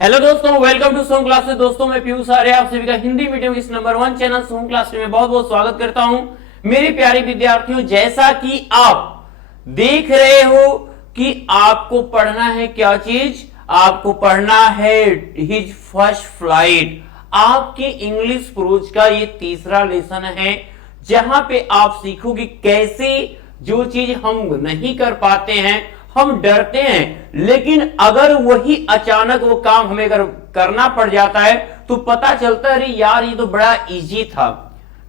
Hello दोस्तों, welcome to Som classes. दोस्तों मैं पीयूष आर्य आप सभी का हिंदी मीडियम इस नंबर 1 चैनल सोम क्लास में बहुत बहुत स्वागत करता हूं। मेरे प्यारे विद्यार्थियों, जैसा कि आप देख रहे हो कि आपको पढ़ना है क्या चीज, आपको पढ़ना है हिज फर्स्ट फ्लाइट। आपके इंग्लिश प्रोज का ये तीसरा लेसन है, जहां पे आप सीखोगे कैसे जो चीज हम नहीं कर पाते हैं, हम डरते हैं, लेकिन अगर वही अचानक वो काम हमें अगर करना पड़ जाता है तो पता चलता है अरे यार ये तो बड़ा इजी था।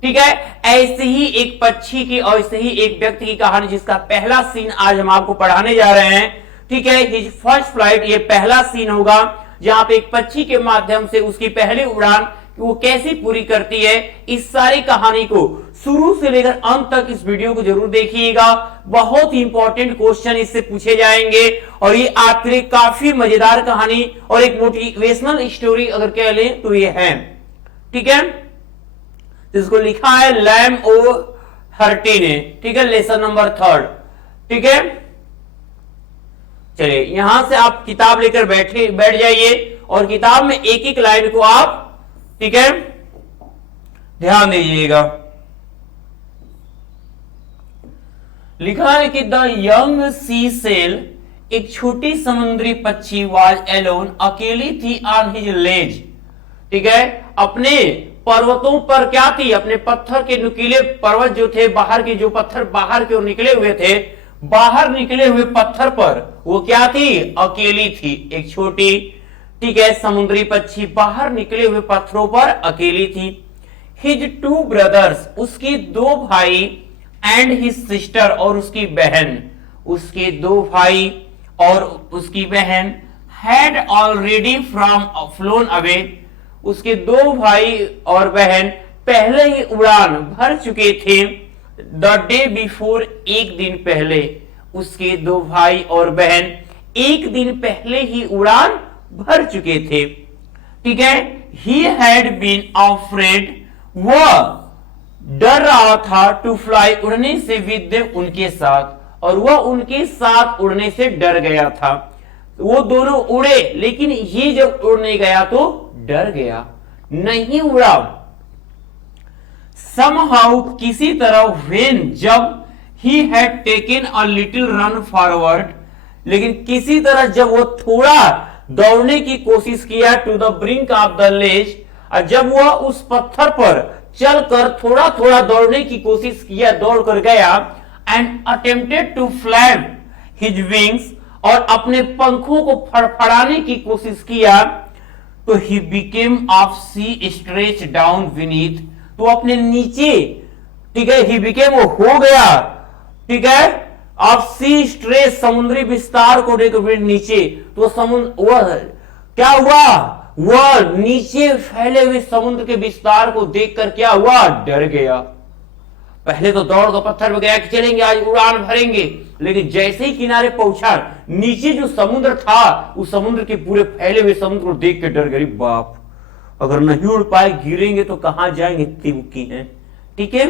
ठीक है, ऐसे ही एक पक्षी की और ऐसे ही एक व्यक्ति की कहानी जिसका पहला सीन आज हम आपको पढ़ाने जा रहे हैं। ठीक है, हिज फर्स्ट फ्लाइट ये पहला सीन होगा जहां पे एक पक्षी के माध्यम से उसकी पहली उड़ान वो कैसी पूरी करती है। इस सारी कहानी को शुरू से लेकर अंत तक इस वीडियो को जरूर देखिएगा। बहुत ही इंपॉर्टेंट क्वेश्चन इससे पूछे जाएंगे और ये आपके लिए काफी मजेदार कहानी और एक मोटिवेशनल स्टोरी अगर कह लें तो ये है। ठीक है, जिसको लिखा है लैम ओ हर्टी ने। ठीक है, लेसन नंबर 3। ठीक है, चलिए यहां से आप किताब लेकर बैठ जाइए और किताब में एक एक लाइन को आप, ठीक है, ध्यान दीजिएगा। लिखा है कि द यंग सी सेल, एक छोटी समुद्री पक्षी, वाज एलोन, अकेली थी, ऑन हिज लेज। ठीक है, अपने पर्वतों पर क्या थी, अपने पत्थर के नुकीले पर्वत जो थे, बाहर के जो पत्थर बाहर के निकले हुए थे, बाहर निकले हुए पत्थर पर वो क्या थी, अकेली थी, एक छोटी, ठीक है, समुद्री पक्षी बाहर निकले हुए पत्थरों पर अकेली थी। हिज 2 ब्रदर्स, उसके 2 भाई, एंड हिज सिस्टर, और उसकी बहन, उसके 2 भाई और उसकी बहन, हैड ऑलरेडी फ्लोन अवे, उसके 2 भाई और बहन पहले ही उड़ान भर चुके थे। द डे बिफोर, एक दिन पहले, उसके 2 भाई और बहन एक दिन पहले ही उड़ान भर चुके थे। ठीक है, ही हैड बीन अफ्रेड, वह डर रहा था, टू फ्लाई, उड़ने से, विद देम, उनके साथ, और वह उनके साथ उड़ने से डर गया था। वो दोनों उड़े, लेकिन ये जब उड़ने गया तो डर गया, नहीं उड़ा। समहाउ, किसी तरह, व्हेन, जब, he had taken a little run forward, लेकिन किसी तरह जब वो थोड़ा दौड़ने की कोशिश किया, to the brink of the ledge, और जब वह उस पत्थर पर चलकर थोड़ा थोड़ा दौड़ने की कोशिश किया, दौड़ कर गया, and attempted to flap his wings, और अपने पंखों को फड़फड़ाने की कोशिश किया, तो he became of sea stretch down beneath, तो अपने नीचे, ठीक है, ही बिकेम, वो हो गया, ठीक है, ऑफ सी स्ट्रेच, समुद्री विस्तार को देखकर नीचे, तो समुद्र वह क्या हुआ, वह नीचे फैले हुए समुद्र के विस्तार को देखकर क्या हुआ, डर गया। पहले तो दौड़ का पत्थर पे गया कि चलेंगे आज उड़ान भरेंगे, लेकिन जैसे ही किनारे पहुंचा, नीचे जो समुद्र था, उस समुद्र के पूरे फैले हुए समुद्र को देख के डर गई, बाप अगर नहीं उड़ पाए, गिरेंगे तो कहां जाएंगे, इतनी बुकी है। ठीक है,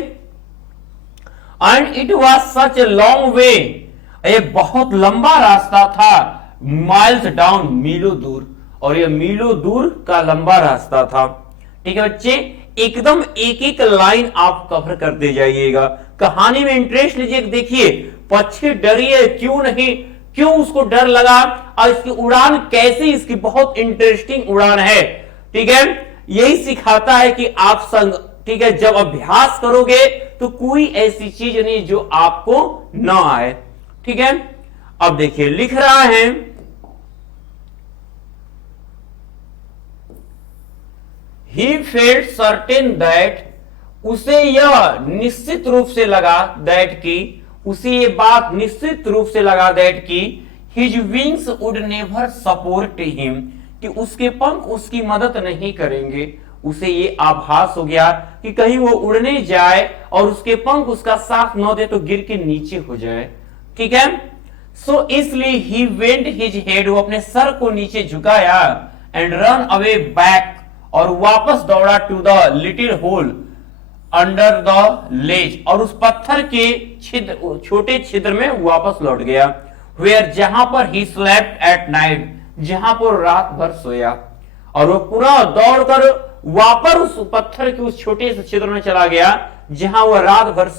and it was such a long way, एक बहुत लंबा रास्ता था, माइल्स डाउन, मीलों दूर, और यह मीलों दूर का लंबा रास्ता था। ठीक है बच्चे, एकदम एक एक लाइन आप कवर करते जाइएगा, कहानी में इंटरेस्ट लीजिए। देखिए पक्षी डरी है, क्यों नहीं, क्यों उसको डर लगा, और इसकी उड़ान कैसे, इसकी बहुत इंटरेस्टिंग उड़ान है। ठीक है, यही सिखाता है कि आप संग, ठीक है, जब अभ्यास करोगे तो कोई ऐसी चीज नहीं जो आपको ना आए। ठीक है, अब देखिए लिख रहा है, he felt certain that, उसे यह निश्चित रूप से लगा, that की, उसे ये बात निश्चित रूप से लगा, that की, his wings would never support him, कि उसके पंख उसकी मदद नहीं करेंगे। उसे ये आभास हो गया कि कहीं वो उड़ने जाए और उसके पंख उसका साथ न दे तो गिर के नीचे हो जाए। ठीक है, सो इसलिए ही वेंट हिज हेड, वो अपने सर को नीचे झुकाया, एंड रन अवे बैक, और वापस दौड़ा, to the little hole under the ledge, और उस पत्थर के छिद्र, छोटे छिद्र में वापस लौट गया, वेयर, जहां पर ही स्लेप्ट एट नाइट, जहां पर रात भर सोया। और वो पूरा दौड़कर वापस उस पत्थर के उस छोटे से क्षेत्र में चला गया जहां वह रात भर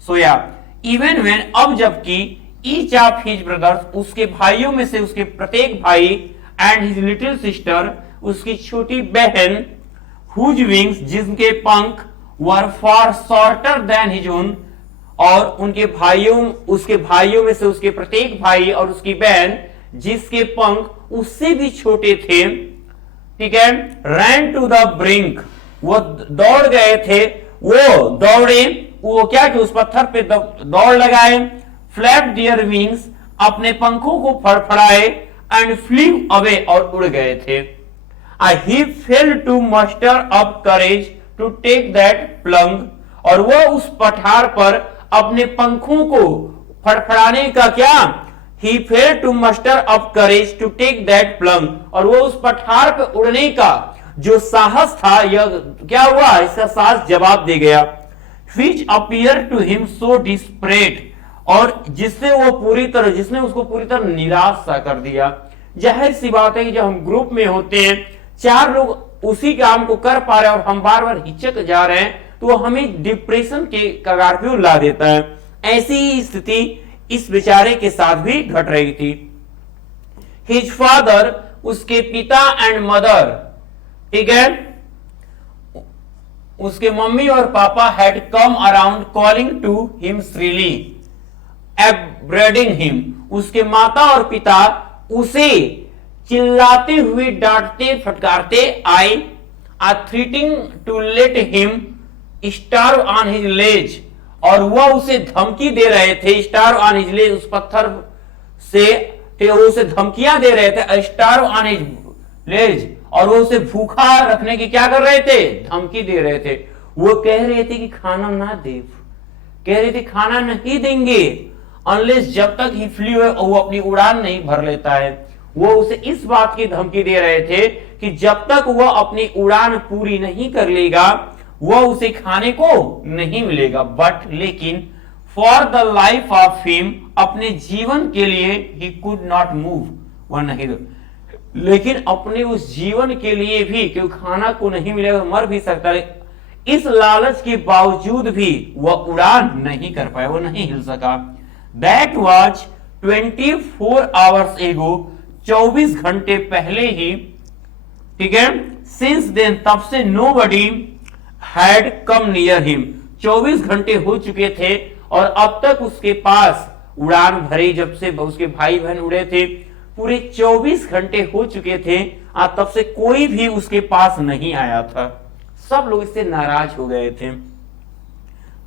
सोया। इवन वेन, अब जबकि ईच ऑफ हिज ब्रदर्स, उसके भाइयों में से उसके प्रत्येक भाई, एंड हिज लिटिल सिस्टर, उसकी छोटी बहन, हुज विंग्स, जिनके पंख, were for shorter than his own, और उसके भाइयों में से उसके प्रत्येक भाई और उसकी बहन जिसके पंख उससे भी छोटे थे, ठीक है, रैन टू द ब्रिंक, वो दौड़ गए थे, वो दौड़े, वो क्या कि उस पत्थर पे दौड़ लगाए, फ्लैप दियर विंग्स, अपने पंखों को फड़फड़ाए, एंड फ्लीव अवे, और उड़ गए थे। He fail to muster up courage to take that plunge, और वो उस पठार पर अपने पंखों को फड़फड़ाने का क्या, he failed to muster up courage to take that plunge, और वो उस पठार पे उड़ने का जो साहस था, यह क्या हुआ, इसका साहस जवाब दे गया। which appeared to him so desperate, और जिसने उसको पूरी तरह निराश सा कर दिया। जाहिर सी बात है कि जब हम ग्रुप में होते हैं, 4 लोग उसी काम को कर पा रहे हैं और हम बार बार हिचक जा रहे हैं, तो वो हमें डिप्रेशन के कगार पे ला देता है। ऐसी ही स्थिति इस बेचारे के साथ भी घट रही थी। हिज फादर, उसके पिता, एंड मदर, ठीक है, उसके मम्मी और papa, had come around calling to him shrilly, upbraiding him, उसके माता और पिता उसे चिल्लाते हुए डांटते फटकारते आए, threatening to let him starve on his ledge, और वह उसे धमकी दे रहे थे, स्टार्व ऑन हिज लेज, उस पत्थर से वो उसे धमकियां दे रहे थे, स्टार्व ऑन हिज लेज, और वो उसे भूखा रखने की क्या कर रहे थे, धमकी दे रहे थे। वो कह रहे थे कि खाना ना दे, कह रहे थे खाना नहीं देंगे अनलेस, जब तक ही फ्ली वो अपनी उड़ान नहीं भर लेता है। वो उसे इस बात की धमकी दे रहे थे कि जब तक वह अपनी उड़ान पूरी नहीं कर लेगा, वह उसे खाने को नहीं मिलेगा। बट लेकिन for the life of him, अपने जीवन के लिए, ही कुड नॉट मूव, वह नहीं, लेकिन अपने उस जीवन के लिए भी, क्योंकि खाना को नहीं मिलेगा, मर भी सकता है, इस लालच के बावजूद भी वह उड़ान नहीं कर पाया, वह नहीं हिल सका। दैट वॉज 24 आवर्स एगो, 24 घंटे पहले ही, ठीक है, सिंस देन, तब से nobody had come near him, 24 घंटे हो चुके थे और अब तक उसके पास उड़ान भरी, जब से उसके भाई बहन उड़े थे, पूरे 24 घंटे हो चुके थे, तब से कोई भी उसके पास नहीं आया था। सब लोग इससे नाराज हो गए थे।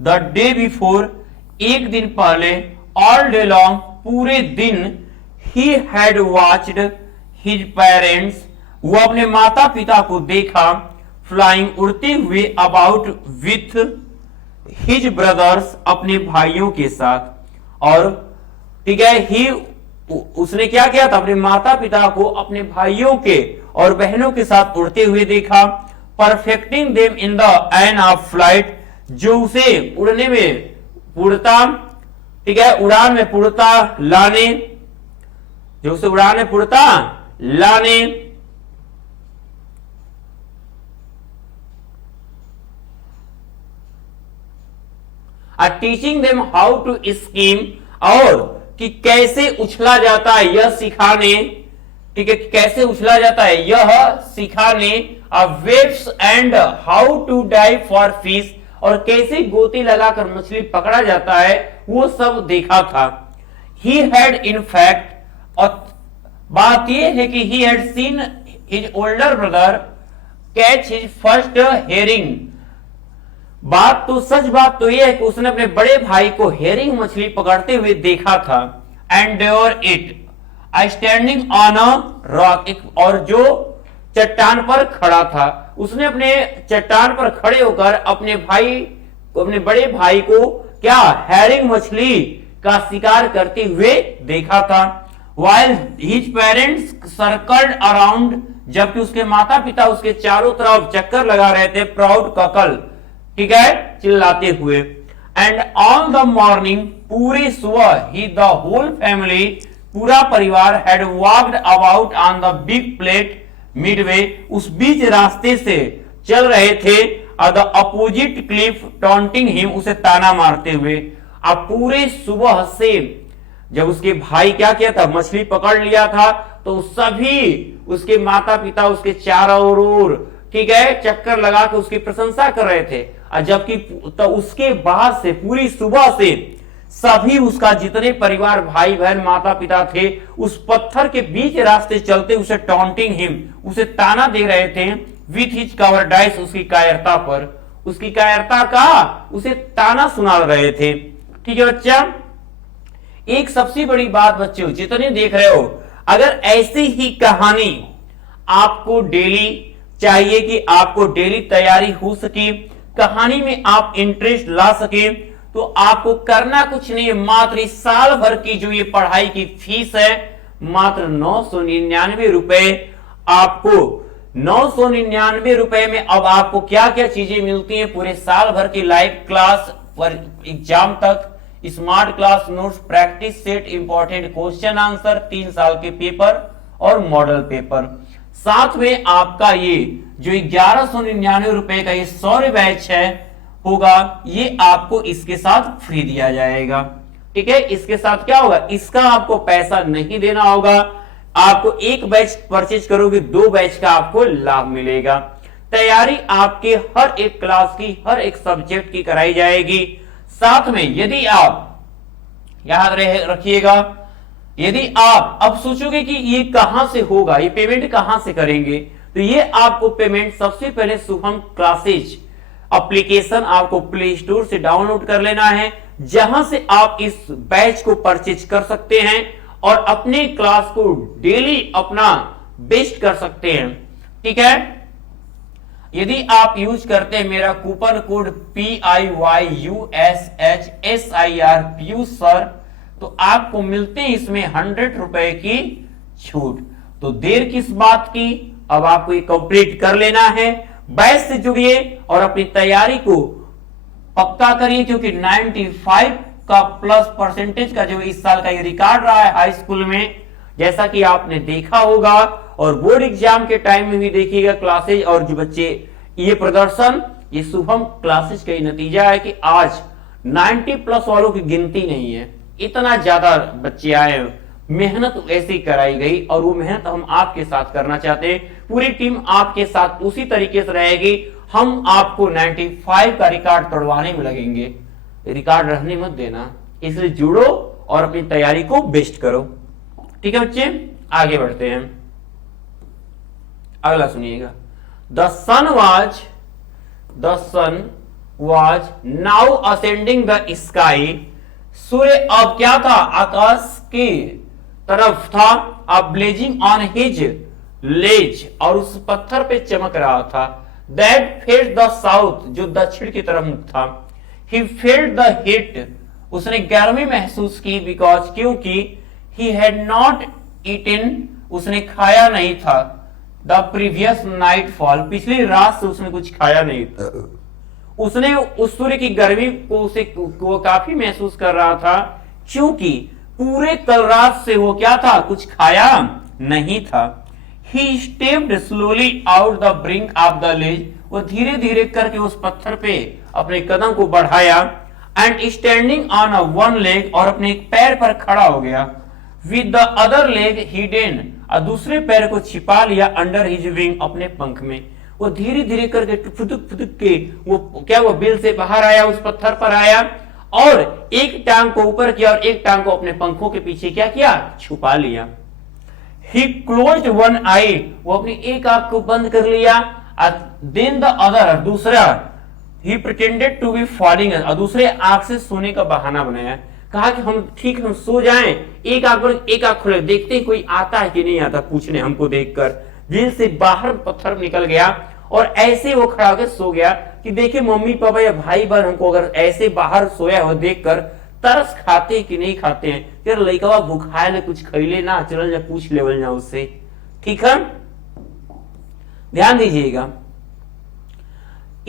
द डे बिफोर, एक दिन पहले, ऑल डे लॉन्ग, पूरे दिन, he had watched his parents, वो अपने माता पिता को देखा, फ्लाइंग, उड़ते हुए, अबाउट विथ हिज ब्रदर्स, अपने भाइयों के साथ, और ठीक है, ही, उसने क्या किया था, अपने माता पिता को अपने भाइयों के और बहनों के साथ उड़ते हुए देखा, perfecting them in the end of flight, जो उसे उड़ने में पूर्णता, ठीक है, उड़ान में पूर्णता लाने, जो उसे उड़ान में पूर्णता लाने, teaching them how to skim, और कि कैसे उछला जाता है यह सिखाने, ठीक है, कैसे उछला जाता है यह सिखाने, waves and how to dive for fish, और कैसे गोती लगाकर मछली पकड़ा जाता है, वो सब देखा था। ही हैड इन फैक्ट, और बात यह है कि he had seen his older brother catch his first herring, बात तो यह है कि उसने अपने बड़े भाई को हेरिंग मछली पकड़ते हुए देखा था, and there it standing on a rock, और जो चट्टान पर खड़ा था, उसने अपने चट्टान पर खड़े होकर अपने बड़े भाई को क्या, हेरिंग मछली का शिकार करते हुए देखा था। While his parents circled around, जबकि उसके माता पिता उसके चारों तरफ चक्कर लगा रहे थे, प्राउड ककल, ठीक है, चिल्लाते हुए। एंड ऑन द मॉर्निंग, पूरे सुबह, ही द होल फैमिली, पूरा परिवार, had walked about on the big plate Midway, उस बीच रास्ते से चल रहे थे, the opposite Cliff taunting him, उसे ताना मारते हुए। अब पूरे सुबह से जब उसके भाई क्या किया था, मछली पकड़ लिया था, तो सभी उसके माता पिता उसके चारों ओर, ठीक है, चक्कर लगा के उसकी प्रशंसा कर रहे थे। और जबकि तो उसके बाद से पूरी सुबह से सभी उसका जितने परिवार, भाई बहन, माता पिता थे, उस पत्थर के बीच रास्ते चलते उसे टॉन्टिंग हिम, उसे ताना दे रहे थे, विथ हिज कवर्डाइस, उसकी कायरता पर, उसकी कायरता का उसे ताना सुना रहे थे। ठीक है बच्चा, एक सबसे बड़ी बात बच्चों जितने देख रहे हो, अगर ऐसी ही कहानी आपको डेली चाहिए कि आपको डेली तैयारी हो सके, कहानी में आप इंटरेस्ट ला सके, तो आपको करना कुछ नहीं है, मात्र इस साल भर की जो ये पढ़ाई की फीस है, मात्र 999 रुपए। आपको 999 रुपए में अब आपको क्या क्या चीजें मिलती हैं, पूरे साल भर की लाइव क्लास पर एग्जाम तक, smart class notes, practice set, important question answer, 3 साल के पेपर और मॉडल पेपर। साथ में आपका ये जो 1199 रुपए का ये 100 बैच है होगा, ये आपको इसके साथ फ्री दिया जाएगा। ठीक है, इसके साथ क्या होगा, इसका आपको पैसा नहीं देना होगा, आपको एक बैच परचेज करोगे 2 बैच का आपको लाभ मिलेगा। तैयारी आपके हर एक क्लास की, हर एक सब्जेक्ट की कराई जाएगी। साथ में यदि आप याद रखिएगा, यदि आप अब सोचोगे कि ये कहां से होगा, ये पेमेंट कहां से करेंगे, तो ये आपको पेमेंट सबसे पहले शुभम क्लासेज एप्लीकेशन आपको प्ले स्टोर से डाउनलोड कर लेना है, जहां से आप इस बैच को परचेज कर सकते हैं और अपने क्लास को डेली अपना बेस्ट कर सकते हैं। ठीक है, यदि आप यूज करते हैं मेरा coupon code PIYUSHSIR Piyush sir, तो आपको मिलते हैं इसमें 100 रुपए की छूट। तो देर किस बात की, अब आपको ये कंप्लीट कर लेना है, बैच से जुड़िए और अपनी तैयारी को पक्का करिए, क्योंकि 95 का प्लस परसेंटेज का जो इस साल का ये रिकॉर्ड रहा है हाई स्कूल में, जैसा कि आपने देखा होगा और बोर्ड एग्जाम के टाइम में भी देखिएगा क्लासेज और जो बच्चे ये प्रदर्शन, ये शुभम क्लासेज का ही नतीजा है कि आज 90 प्लस वालों की गिनती नहीं है, इतना ज्यादा बच्चे आए, मेहनत ऐसी कराई गई और वो मेहनत हम आपके साथ करना चाहते हैं। पूरी टीम आपके साथ उसी तरीके से रहेगी, हम आपको 95 का रिकॉर्ड तोड़वाने में लगेंगे, रिकॉर्ड रहने मत देना, इसलिए जुड़ो और अपनी तैयारी को बेस्ट करो। ठीक है बच्चे, आगे बढ़ते हैं, अगला सुनिएगा। The sun was now ascending the sky, सूर्य अब क्या था, आकाश की तरफ था, अब ब्लेजिंग ऑन हिज लेज, और उस पत्थर पे चमक रहा था, दैट फेस द साउथ, जो दक्षिण की तरफ मुख था, ही फेल्ट द हीट, उसने गर्मी महसूस की, बिकॉज क्योंकि ही हैड नॉट ईटन, उसने खाया नहीं था, द प्रीवियस नाइट फॉल, पिछली रात से उसने कुछ खाया नहीं था, उसने उस सूर्य की गर्मी को काफी महसूस कर रहा था, क्योंकि पूरे कल रात से वो क्या था, कुछ खाया नहीं था। He stepped slowly out the brink of the ledge, वो धीरे धीरे करके उस पत्थर पे अपने कदम को बढ़ाया, and standing on a one leg, और अपने एक पैर पर खड़ा हो गया, with the other leg hidden, और दूसरे पैर को छिपा लिया under his wing, अपने पंख में। वो धीरे धीरे करके फुदुक फुदुक के वो क्या, वो बिल से बाहर आया, उस पत्थर पर आया और एक टांग को ऊपर किया और एक टांग को अपने पंखों के पीछे क्या किया, छुपा लिया। He closed one eye, वो अपनी एक आंख को बंद कर लिया, then the other, दूसरा, he pretended to be falling, और दूसरे आंख से सोने का बहाना बनाया, कहा कि हम ठीक हम सो जाएं, एक आंख बंद एक आंख खोले, देखते हैं कोई आता है कि नहीं आता पूछने हमको देखकर। जेल से बाहर पत्थर निकल गया और ऐसे वो खड़ा होकर सो गया कि देखिए मम्मी पापा या भाई बहन हमको अगर ऐसे बाहर सोया हो देखकर तरस खाते कि नहीं खाते हैं, यार लड़का भूखाए ना, कुछ खैले ना, चल जा पूछ लेवल ना उससे। ठीक है, ध्यान दीजिएगा।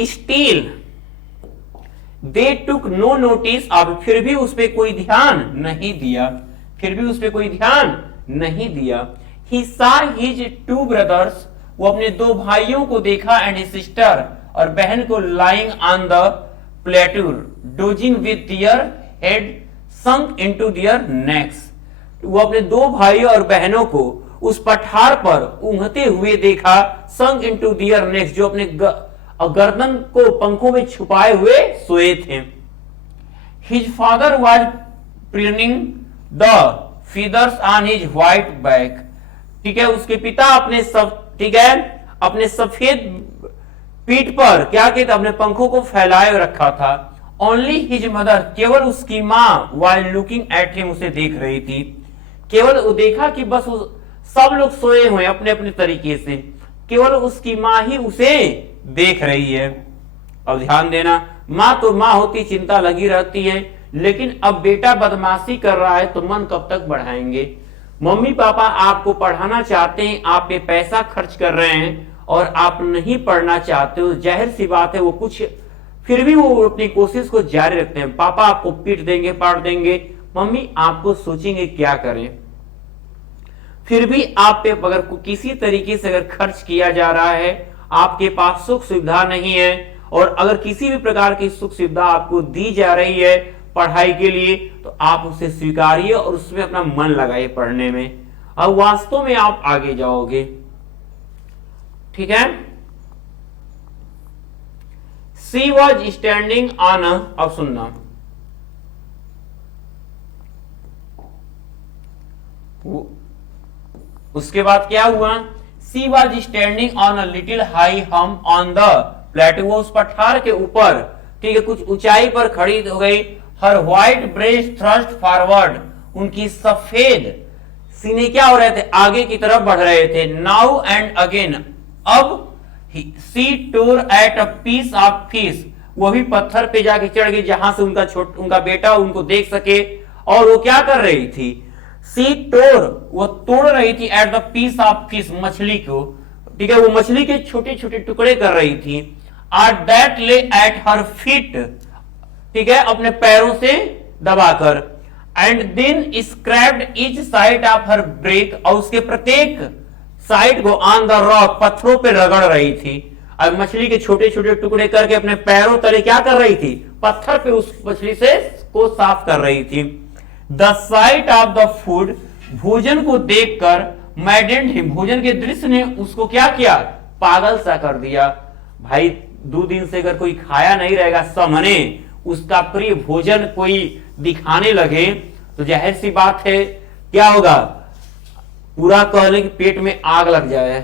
Still they took no notice, अब फिर भी उस पर कोई ध्यान नहीं दिया, फिर भी उस पर कोई ध्यान नहीं दिया। He saw his two brothers, वो अपने दो भाइयों को देखा एंड सिस्टर और बहन को lying on the plateau dozing with their head sunk into their necks. वो अपने दो भाइयों और बहनों को उस पठार पर ऊँघते हुए देखा, संक इनटू दियर नेक्स, जो अपने गर्दन को पंखों में छुपाए हुए सोए थे। His father was pruning the feathers on his white back। ठीक है, उसके पिता अपने ठीक है अपने सफेद पीठ पर क्या कहते अपने पंखों को फैलाए रखा था। Only his mother, केवल उसकी माँ while looking at him, उसे देख रही थी। केवल वो देखा कि बस सब लोग सोए हुए अपने अपने तरीके से, केवल उसकी माँ ही उसे देख रही है। अब ध्यान देना, माँ तो माँ होती, चिंता लगी रहती है, लेकिन अब बेटा बदमाशी कर रहा है तो मन कब तक बढ़ाएंगे। मम्मी पापा आपको पढ़ाना चाहते हैं, आप पे पैसा खर्च कर रहे हैं और आप नहीं पढ़ना चाहते हो, जाहिर सी बात है वो कुछ फिर भी वो अपनी कोशिश को जारी रखते हैं। पापा आपको पीट देंगे, पाट देंगे, मम्मी आपको सोचेंगे क्या करें। फिर भी आप पे अगर किसी तरीके से अगर खर्च किया जा रहा है, आपके पास सुख सुविधा नहीं है, और अगर किसी भी प्रकार की सुख सुविधा आपको दी जा रही है पढ़ाई के लिए, तो आप उसे स्वीकारिए और उसमें अपना मन लगाइए पढ़ने में। अब वास्तव में आप आगे जाओगे। ठीक है, सी वॉज स्टैंडिंग ऑन, अब सुनना, उसके बाद क्या हुआ, she was standing on a little high hump on the plateau, वो उस पठार के ऊपर, ठीक है, कुछ ऊंचाई पर खड़ी हो गई। हर व्हाइट ब्रेस्ट थ्रस्ट फॉरवर्ड, उनकी सफेद सीने क्या हो रहे थे, आगे की तरफ बढ़ रहे थे। नाउ एंड अगेन, अब she tore at a piece of fish, वो भी पत्थर पे जाके चढ़ गई जहां से उनका बेटा उनको देख सके। और वो क्या कर रही थी, सी टोर, वो तोड़ रही थी at the piece of fish, मछली को, ठीक है, वो मछली के छोटे छोटे टुकड़े कर रही थी। Are that lay at her feet, ठीक है, अपने पैरों से दबाकर। And then scraped each side of her beak, और उसके प्रत्येक साइड को ऑन द रॉक, पत्थरों पे रगड़ रही थी। अब मछली के छोटे छोटे टुकड़े करके अपने पैरों तले क्या कर रही थी, पत्थर पे उस मछली से को साफ कर रही थी। The site of the food, भोजन को देखकर मैडेंड हिम, भोजन के दृश्य ने उसको क्या किया, पागल सा कर दिया। भाई 2 दिन से अगर कोई खाया नहीं रहेगा, सामने उसका प्रिय भोजन कोई दिखाने लगे, तो जाहिर सी बात है क्या होगा, पूरा कहले कि पेट में आग लग जाए।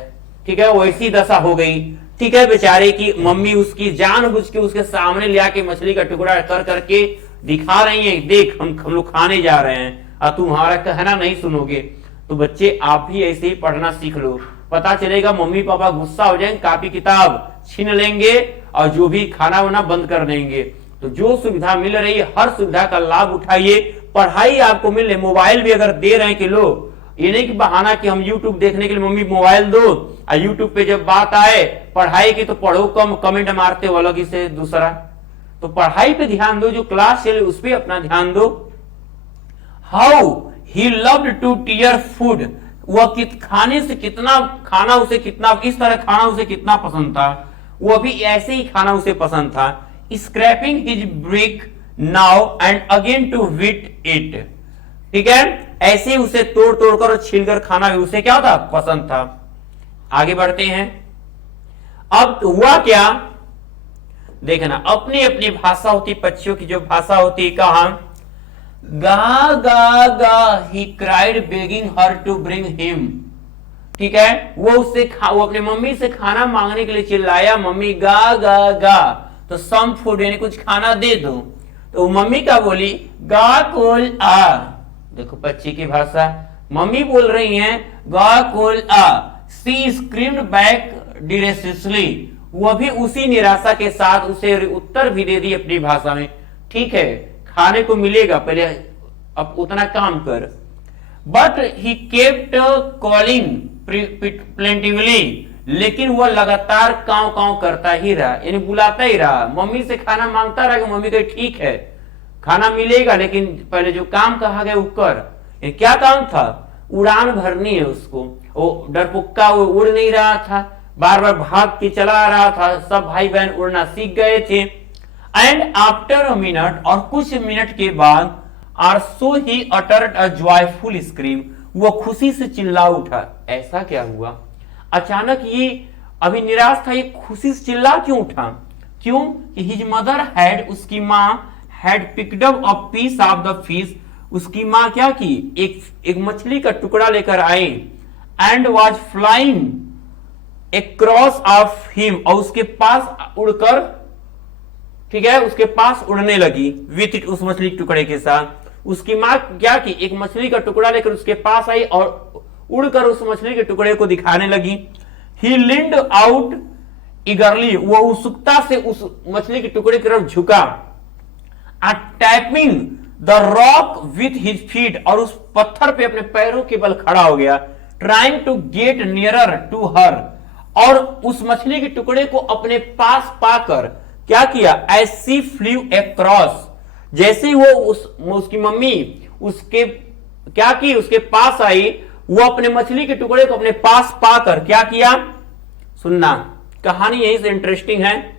ठीक है, वैसी दशा हो गई। ठीक है, बेचारे की मम्मी उसकी जानबूझ के उसके सामने ले आके मछली का टुकड़ा कर करके दिखा रही है, देख हम लोग खाने जा रहे हैं और तुम्हारा कहना नहीं सुनोगे। तो बच्चे आप भी ऐसे ही पढ़ना सीख लो, पता चलेगा मम्मी पापा गुस्सा हो जाएंगे, कॉपी किताब छीन लेंगे और जो भी खाना वाना बंद कर देंगे। तो जो सुविधा मिल रही है हर सुविधा का लाभ उठाइए। पढ़ाई आपको मिल रही, मोबाइल भी अगर दे रहे हैं कि लो, ये नहीं कि बहाना कि हम YouTube देखने के लिए मम्मी मोबाइल दो, और YouTube पे जब बात आए पढ़ाई की तो पढ़ो कम, कमेंट मारते हो अलग ही से दूसरा। तो पढ़ाई पे ध्यान दो, जो क्लास चले उस पर अपना ध्यान दो। How he loved to tear food, वह खाने से कितना खाना उसे कितना इस तरह खाना उसे कितना पसंद था, वो भी ऐसे ही खाना उसे पसंद था। Scraping his beak now and again to whet it, ठीक है, ऐसे उसे तोड़ तोड़कर और छीलकर खाना भी उसे क्या था, पसंद था। आगे बढ़ते हैं। अब हुआ क्या, देखना, अपनी अपनी भाषा होती, पक्षियों की जो भाषा होती, कहा ga ga ga he cried begging her to bring him, ठीक है, वो अपने मम्मी से खाना मांगने के लिए चिल्लाया, मम्मी गा गा गा, तो सम फूड यानी कुछ खाना दे दो। तो मम्मी क्या बोली, गा कोल आ, देखो पक्षी की भाषा, मम्मी बोल रही हैं गा कोल आ। सी स्क्रीम्ड बैक डिरेसिसली, वो भी उसी निराशा के साथ उसे उत्तर भी दे दी अपनी भाषा में, ठीक है खाने को मिलेगा, पहले अब उतना काम कर। But he kept calling plaintively, लेकिन वह लगातार काव काव करता ही रहा, यानी बुलाता ही रहा, मम्मी से खाना मांगता रहा कि मम्मी कहे ठीक है खाना मिलेगा, लेकिन पहले जो काम कहा गया वो कर। क्या काम था, उड़ान भरनी है उसको, वो डरपुक्का वो उड़ नहीं रहा था, बार बार भाग के चला आ रहा था, सब भाई बहन उड़ना सीख गए थे। एंड आफ्टर अ मिनट, और कुछ मिनट के बाद, are so he uttered a joyful scream, वो खुशी से चिल्ला उठा। ऐसा क्या हुआ? अचानक ये अभी निराश था, ये खुशी से चिल्ला क्यों उठा? क्यों? हिज मदर हैड, उसकी माँ had picked up a piece of the fish, उसकी माँ क्या की, एक मछली का टुकड़ा लेकर आई। And was flying across of him, और उसके पास उड़कर, ठीक है, उसके पास उड़ने लगी विथ इट, उस मछली के टुकड़े के साथ। उसकी माँ क्या की, एक मछली का टुकड़ा लेकर उसके पास आई और उड़कर उस मछली के टुकड़े को दिखाने लगी। ही लिंड आउट इगरली, वो उत्सुकता से उस मछली के टुकड़े की तरफ झुका। Tapping the rock with his feet, और उस पत्थर पे अपने पैरों के बल खड़ा हो गया। Trying to get nearer to her, और उस मछली के टुकड़े को अपने पास पाकर क्या किया, एज शी फ्लू अक्रॉस, जैसे वो उसकी मम्मी उसके क्या की, उसके पास आई, वो अपने मछली के टुकड़े को अपने पास पाकर क्या किया, सुनना, कहानी यहीं से इंटरेस्टिंग है।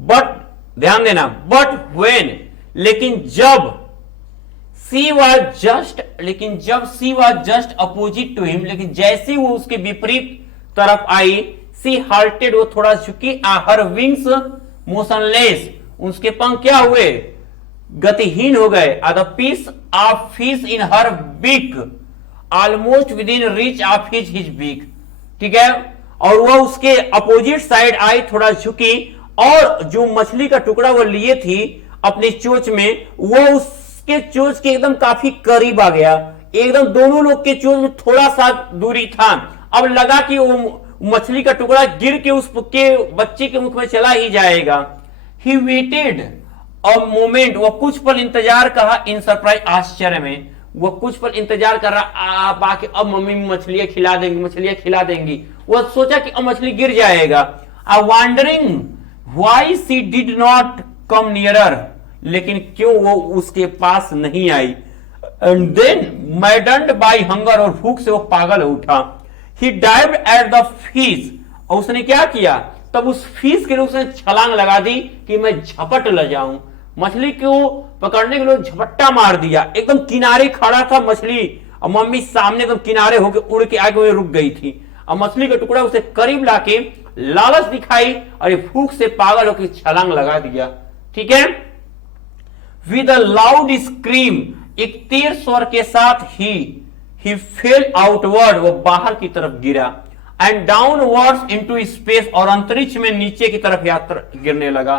बट ध्यान देना, बट व्हेन, लेकिन जब, सी वॉज जस्ट, लेकिन जब she was just opposite to him, लेकिन जैसे वो उसके विपरीत तरफ आई, सी हार्टेड, वो थोड़ा झुकी, हर विंग्स मोशनलेस, उसके पंख क्या हुए, गतिहीन हो गए। The piece of fish in her beak almost within reach of his beak, ठीक है, और वह उसके अपोजिट साइड आई, थोड़ा झुकी, और जो मछली का टुकड़ा वो लिए थी अपनी चोंच में, वो उसके चोंच के एकदम काफी करीब आ गया, एकदम दोनों लोग के चोंच में थोड़ा सा दूरी था। अब लगा कि वो मछली का टुकड़ा गिर के उसके बच्चे के मुख में चला ही जाएगा। ही वेटेड अ मोमेंट, वो कुछ पल इंतजार कहा, इन सरप्राइज, आश्चर्य में, वो कुछ पल इंतजार कर रहा, बाकी अब मम्मी मछलियां खिला देंगी, मछलियां खिला देंगी, वो सोचा कि अब मछली गिर जाएगा। Wondering why she did not come nearer, लेकिन क्यों वो उसके पास नहीं आई। And then maddened by hunger, और भूख से वो पागल उठा। He dived at the fish, और उसने क्या किया, तब उस फिश के लिए उसने छलांग लगा दी कि मैं झपट ल जाऊं। मछली को पकड़ने के लिए झपट्टा मार दिया, एकदम किनारे खड़ा था मछली, और मम्मी सामने एकदम किनारे होकर उड़ के आगे हुए रुक गई थी, और मछली का टुकड़ा उसे करीब लाके लालच दिखाई, और भूख से पागल होकर छलांग लगा दिया, ठीक है। विद अ लाउड स्क्रीम, एक तेज स्वर के साथ ही फेल आउटवर्ड, वो बाहर की तरफ गिरा। एंड डाउनवर्ड्स इनटू स्पेस, और अंतरिक्ष में नीचे की तरफ यात्रा गिरने लगा।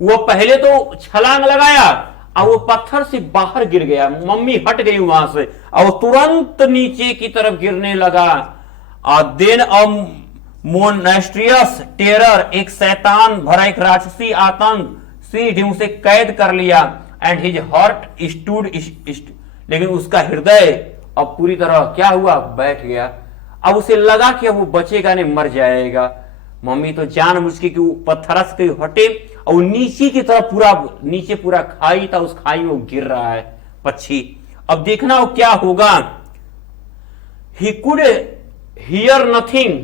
वो पहले तो छलांग लगाया, और वो पत्थर से बाहर गिर गया, मम्मी हट गई वहां से, और वो तुरंत नीचे की तरफ गिरने लगा। देन मोनेस्ट्रियस टेरर, एक शैतान भरा एक राक्षसी आतंक सीध उसे कैद कर लिया। एंड हिज हार्ट स्टूड, लेकिन उसका हृदय अब पूरी तरह क्या हुआ, बैठ गया। अब उसे लगा कि अब वो बचेगा नहीं, मर जाएगा। मम्मी तो जानबूझ के पत्थर से हटे, और नीचे की तरफ पूरा, नीचे पूरा खाई था, उस खाई में वो गिर रहा है पक्षी। अब देखना वो क्या होगा। ही कुड हियर नथिंग,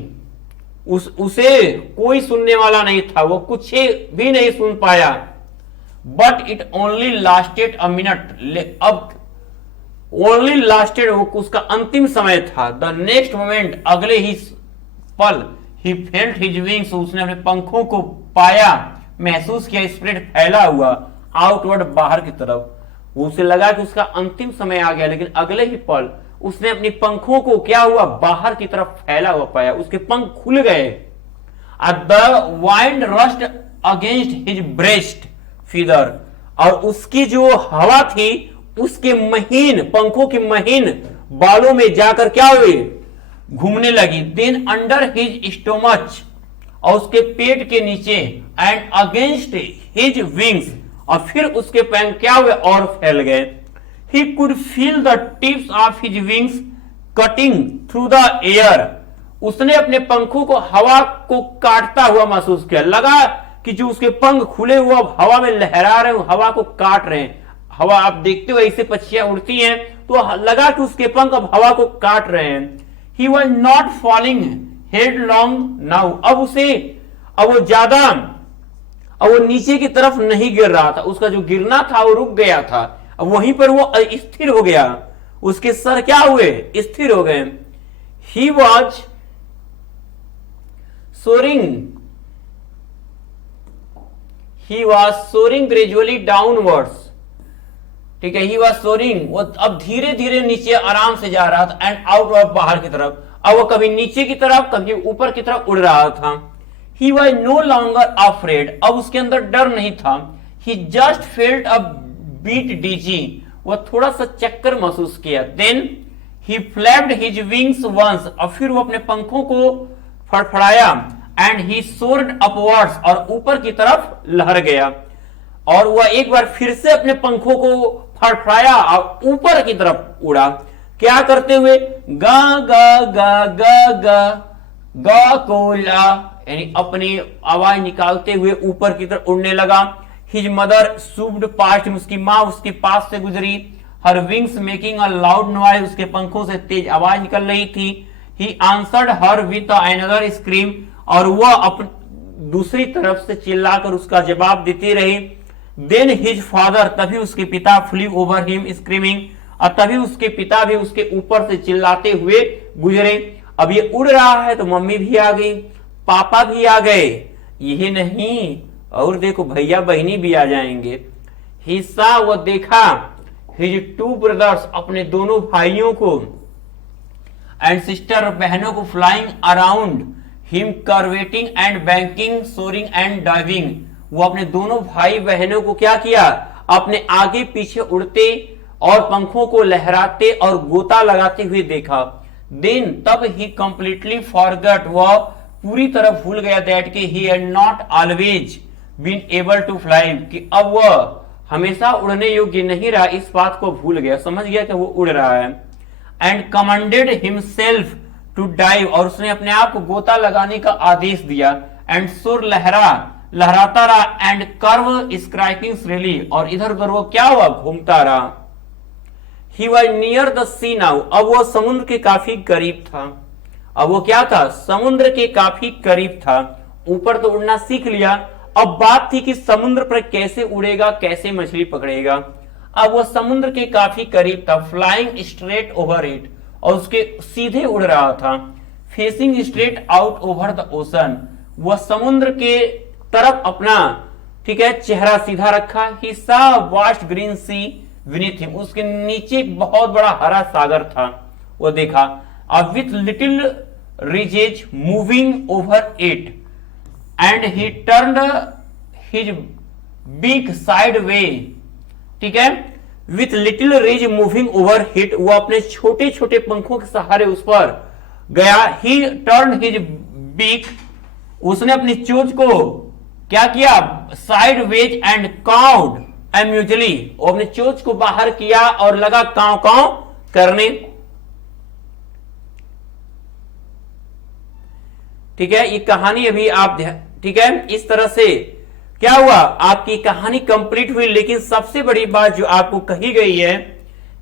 उसे कोई सुनने वाला नहीं था, वो कुछ भी नहीं सुन पाया। But it only lasted a minute, अब ओनली लास्टेड, वो उसका अंतिम समय था। द नेक्स्ट मोमेंट, अगले ही पल, ही फेल्ट हिज विंग्स, उसने अपने पंखों को पाया, महसूस किया, स्प्रेड फैला हुआ आउटवर्ड, बाहर की तरफ। उसे लगा कि उसका अंतिम समय आ गया, लेकिन अगले ही पल उसने अपनी पंखों को क्या हुआ, बाहर की तरफ फैला हुआ पाया, उसके पंख खुल गए। The wind rust against his breast feather, और उसकी जो हवा थी उसके महीन पंखों की महीन बालों में जाकर क्या हुए, घूमने लगी। देन अंडर हिज स्टोमच, और उसके पेट के नीचे, एंड अगेंस्ट हिज विंग्स, और फिर उसके पंख क्या हुए, और फैल गए। He could feel the tips of his wings cutting through the air, उसने अपने पंखों को हवा को काटता हुआ महसूस किया, लगा कि जो उसके पंख खुले हुए अब हवा में लहरा रहे हैं, हवा को काट रहे हैं। हवा आप देखते हो ऐसे पक्षियां उड़ती हैं, तो लगा कि उसके पंख अब हवा को काट रहे हैं। He was not falling headlong now, अब वो नीचे की तरफ नहीं गिर रहा था, उसका जो गिरना था वो रुक गया था, अब वहीं पर वो स्थिर हो गया, उसके सर क्या हुए, स्थिर हो गए। He was soaring gradually downwards, ठीक है, ही वॉज सोरिंग, वो अब धीरे धीरे नीचे आराम से जा रहा था, एंड आउट बाहर की तरफ, अब वो कभी नीचे की तरफ कभी ऊपर की तरफ उड़ रहा था। He was no longer afraid, अब उसके अंदर डर नहीं था। He just felt a bit dizzy, वह थोड़ा सा चक्कर महसूस किया। Then he flapped his wings once, और फिर वो अपने पंखों को फड़फड़ाया, and he soared upwards, और ऊपर की तरफ लहर गया। और वह एक बार फिर से अपने पंखों को फड़फड़ाया और ऊपर की तरफ उड़ा, क्या करते हुए, गा गा गा गा गा गा कोला, यानी अपनी आवाज निकालते हुए ऊपर की तरफ उड़ने लगा। हिज मदर सूप्ड पास्ट, उसकी माँ उसके पास से गुजरी। हर wings making a loud noise, उसके पंखों से तेज आवाज निकल रही थी। He answered her with another scream, और वह अपनी दूसरी तरफ से चिल्लाकर उसका जवाब देती रही। देन हिज फादर, तभी उसके पिता, फ्ली ओवर हिम स्क्रीमिंग, और तभी उसके पिता भी उसके ऊपर से चिल्लाते हुए गुजरे। अब ये उड़ रहा है तो मम्मी भी आ गई, पापा भी आ गए, यही नहीं और देखो भैया बहनी भी आ जाएंगे। हिस्सा वो देखा, हिज टू ब्रदर्स, अपने दोनों भाइयों को, एंड सिस्टर, बहनों को, flying around him, curveting and banking, soaring and diving, वो अपने दोनों भाई बहनों को क्या किया, अपने आगे पीछे उड़ते और पंखों को लहराते और गोता लगाते हुए देखा। देन, तब ही कंप्लीटली फॉरगॉट, वह पूरी तरह भूल गया दैट कि he had not always been able to fly, कि अब वह हमेशा उड़ने योग्य नहीं रहा, इस बात को भूल गया, समझ गया कि वो उड़ रहा है। And commanded himself to dive, और उसने अपने आप को गोता लगाने का आदेश दिया। एंड सुर लहराता रहा, एंड कर्व स्क्राइपिंग श्रेली, और इधर उधर वो क्या हुआ, घूमता रहा। He was near the sea now, अब वो समुद्र के काफी करीब था। अब वो क्या था, समुद्र के काफी करीब था। ऊपर तो उड़ना सीख लिया, अब बात थी कि समुद्र पर कैसे उड़ेगा, कैसे मछली पकड़ेगा। अब वो समुद्र के काफी करीब था, फ्लाइंग स्ट्रेट ओवर इट, और उसके सीधे उड़ रहा था। Facing straight out over the ocean, वह समुद्र के तरफ अपना, ठीक है, चेहरा सीधा रखा। ही सा वास्ट ग्रीन सी विनीथ हिम, उसके नीचे बहुत बड़ा हरा सागर था, वो देखा। अब with little ridges moving over it, and he turned his big side way, ठीक है, with little ridge moving over hit, वो अपने छोटे छोटे पंखों के सहारे उस पर गया। ही टर्न्ड हिज बिग, उसने अपनी चोंच को क्या किया, साइड वेज, एंड काउड एम्यूजली, वो अपने चोंच को बाहर किया और लगा कांव कांव करने, ठीक है। ये कहानी अभी आप, ठीक है, इस तरह से क्या हुआ, आपकी कहानी कंप्लीट हुई। लेकिन सबसे बड़ी बात जो आपको कही गई है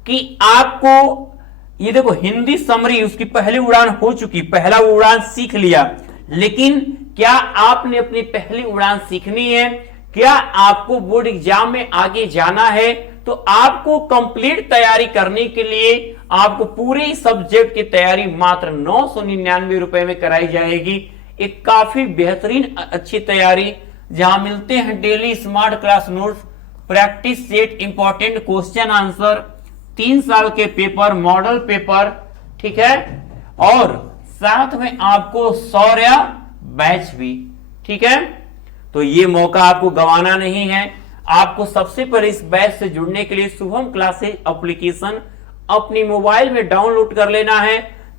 कि आपको ये देखो, हिंदी समरी उसकी पहली उड़ान हो चुकी, पहला वो उड़ान सीख लिया, लेकिन क्या आपने अपनी पहली उड़ान सीखनी है, क्या आपको बोर्ड एग्जाम में आगे जाना है, तो आपको कंप्लीट तैयारी करने के लिए आपको पूरे सब्जेक्ट की तैयारी मात्र 999 रुपए में कराई जाएगी। एक काफी बेहतरीन अच्छी तैयारी, जहां मिलते हैं daily smart class notes, practice set, important question answer, 3 साल के पेपर, मॉडल पेपर, ठीक है, और साथ में आपको शौर्य बैच भी, ठीक है। तो ये मौका आपको गंवाना नहीं है। आपको सबसे पहले इस बैच से जुड़ने के लिए शुभम क्लासेस एप्लीकेशन अपनी मोबाइल में डाउनलोड कर लेना है,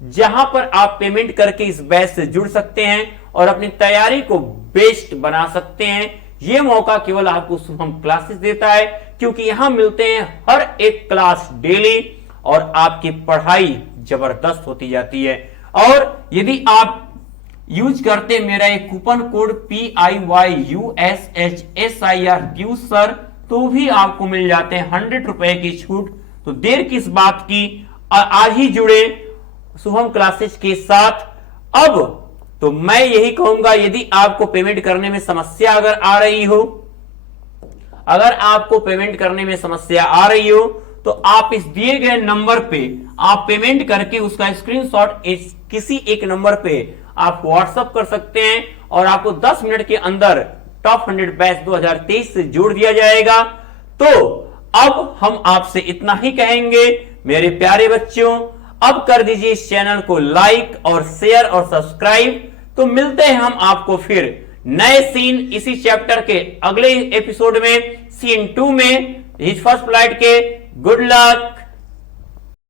जहां पर आप पेमेंट करके इस बैच से जुड़ सकते हैं और अपनी तैयारी को बेस्ट बना सकते हैं। यह मौका केवल आपको शुभम क्लासेस देता है, क्योंकि यहां मिलते हैं हर एक क्लास डेली और आपकी पढ़ाई जबरदस्त होती जाती है। और यदि आप यूज करते मेरा एक coupon code PIYUSHSIR due sir, तो भी आपको मिल जाते हैं 100 रुपए की छूट। तो देर किस बात की, आज ही जुड़े शुभम क्लासेस के साथ। अब तो मैं यही कहूंगा, यदि आपको पेमेंट करने में समस्या अगर आ रही हो, अगर आपको पेमेंट करने में समस्या आ रही हो, तो आप इस दिए गए नंबर पे आप पेमेंट करके उसका स्क्रीनशॉट किसी एक नंबर पे आप व्हाट्सएप कर सकते हैं और आपको 10 मिनट के अंदर टॉप 100 बैच 2023 से जोड़ दिया जाएगा। तो अब हम आपसे इतना ही कहेंगे मेरे प्यारे बच्चों, अब कर दीजिए इस चैनल को लाइक और शेयर और सब्सक्राइब। तो मिलते हैं हम आपको फिर नए सीन इसी चैप्टर के अगले एपिसोड में, सीन 2 में, हिज फर्स्ट फ्लाइट के। Good luck.